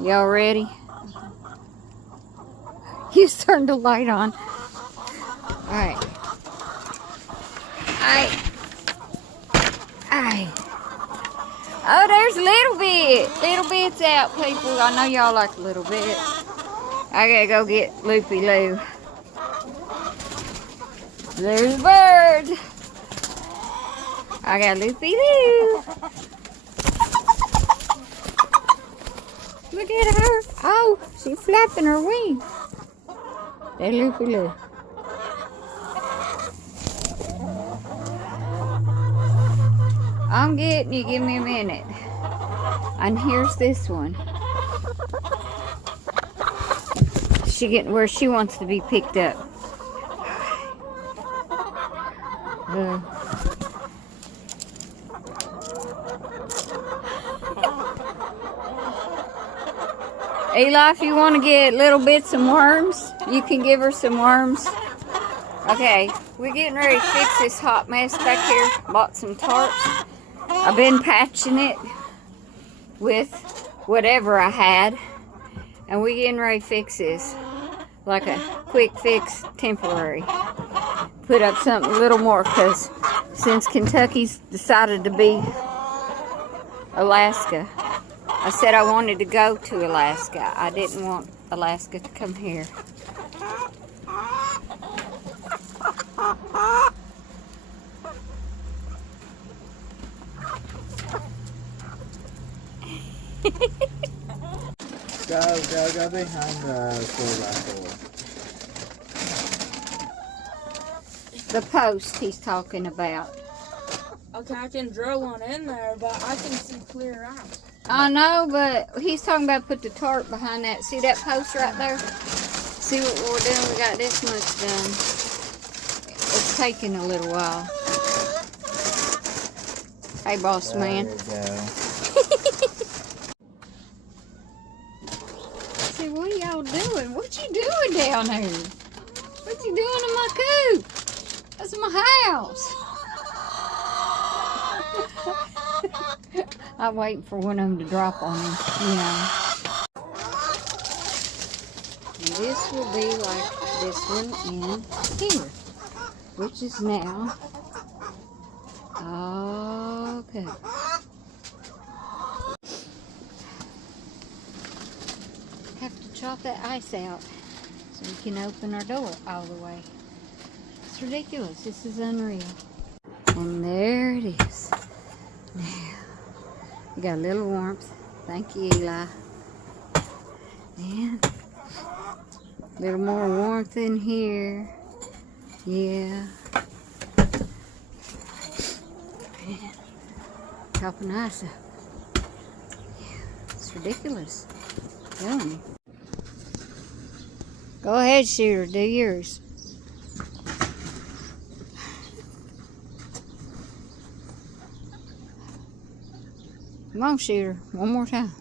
Y'all ready? You turned the light on. Alright. Oh, there's a little bit. Little bit's out, people. I know y'all like a little bit. I gotta go get Loopy Loo. There's a bird. I got Loopy Loo. Look at her. Oh, she's flapping her wings. There's Loopy Loo. I'm getting you. Give me a minute. And here's this one. She getting where she wants to be picked up. Eli, if you want to get little bits of worms, you can give her some worms. Okay, we're getting ready to fix this hot mess back here. Bought some tarps. I've been patching it with whatever I had. And we're getting ready to fix this. Like a quick fix, temporary. Put up something a little more, because since Kentucky's decided to be Alaska, I said I wanted to go to Alaska. I didn't want Alaska to come here. Go behind the 4x4. The post he's talking about. Okay, I can drill one in there, but I can see clear out. I know, but he's talking about put the tarp behind that. See that post right there? See what we're doing? We got this much done. It's taking a little while. Hey, boss man. There you go. See, what are y'all doing? What you doing down here? What you doing in my coop? That's my house. I'm waiting for one of them to drop on me, you know. And this will be like this one in here, which is now okay. Have to chop that ice out so we can open our door all the way. It's ridiculous. This is unreal. And there it is. Now, we got a little warmth. Thank you, Eli. And a little more warmth in here. Yeah. And chopping ice up. Yeah, it's ridiculous. Yummy. Go ahead, Shooter. Do yours. Come on, Shooter. One more time.